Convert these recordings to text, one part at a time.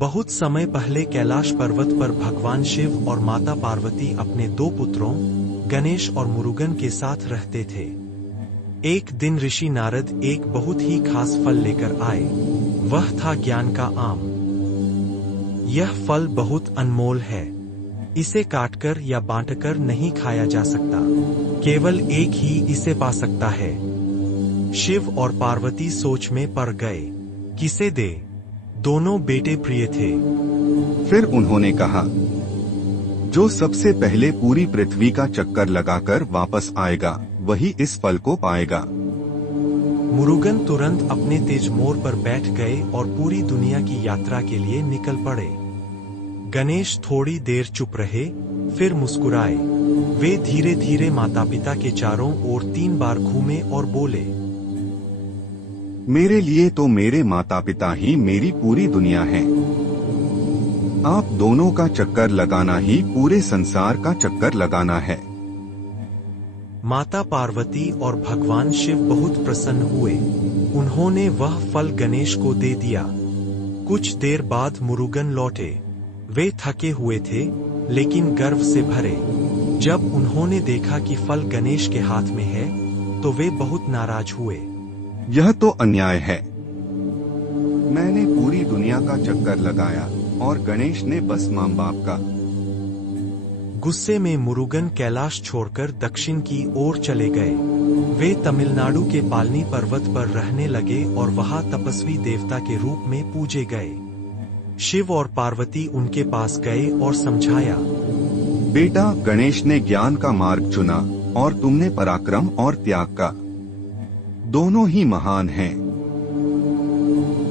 बहुत समय पहले कैलाश पर्वत पर भगवान शिव और माता पार्वती अपने दो पुत्रों गणेश और मुरुगन के साथ रहते थे। एक दिन ऋषि नारद एक बहुत ही खास फल लेकर आए। वह था ज्ञान का आम। यह फल बहुत अनमोल है। इसे काटकर या बांटकर नहीं खाया जा सकता। केवल एक ही इसे पा सकता है। शिव और पार्वती सोच में पड़ गए। किसे दे? दोनों बेटे प्रिय थे। फिर उन्होंने कहा, जो सबसे पहले पूरी पृथ्वी का चक्कर लगाकर वापस आएगा वही इस फल को पाएगा। मुरुगन तुरंत अपने तेज मोर पर बैठ गए और पूरी दुनिया की यात्रा के लिए निकल पड़े। गणेश थोड़ी देर चुप रहे, फिर मुस्कुराए। वे धीरे धीरे माता पिता के चारों ओर 3 बार घूमे और बोले, मेरे लिए तो मेरे माता पिता ही मेरी पूरी दुनिया है। आप दोनों का चक्कर लगाना ही पूरे संसार का चक्कर लगाना है। माता पार्वती और भगवान शिव बहुत प्रसन्न हुए। उन्होंने वह फल गणेश को दे दिया। कुछ देर बाद मुरुगन लौटे। वे थके हुए थे, लेकिन गर्व से भरे। जब उन्होंने देखा कि फल गणेश के हाथ में है, तो वे बहुत नाराज हुए। यह तो अन्याय है। मैंने पूरी दुनिया का चक्कर लगाया और गणेश ने बस माँ बाप का। गुस्से में मुरुगन कैलाश छोड़कर दक्षिण की ओर चले गए। वे तमिलनाडु के पालनी पर्वत पर रहने लगे और वहां तपस्वी देवता के रूप में पूजे गए। शिव और पार्वती उनके पास गए और समझाया, बेटा, गणेश ने ज्ञान का मार्ग चुना और तुमने पराक्रम और त्याग का। दोनों ही महान हैं।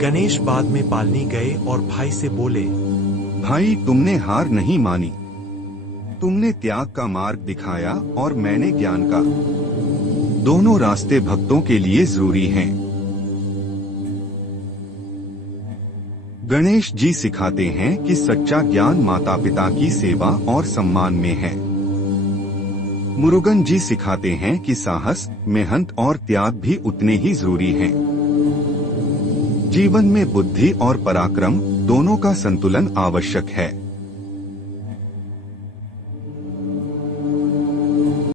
गणेश बाद में पालनी गए और भाई से बोले, भाई, तुमने हार नहीं मानी। तुमने त्याग का मार्ग दिखाया और मैंने ज्ञान का। दोनों रास्ते भक्तों के लिए जरूरी हैं। गणेश जी सिखाते हैं कि सच्चा ज्ञान माता पिता की सेवा और सम्मान में है। मुरुगन जी सिखाते हैं कि साहस, मेहनत और त्याग भी उतने ही जरूरी हैं। जीवन में बुद्धि और पराक्रम दोनों का संतुलन आवश्यक है।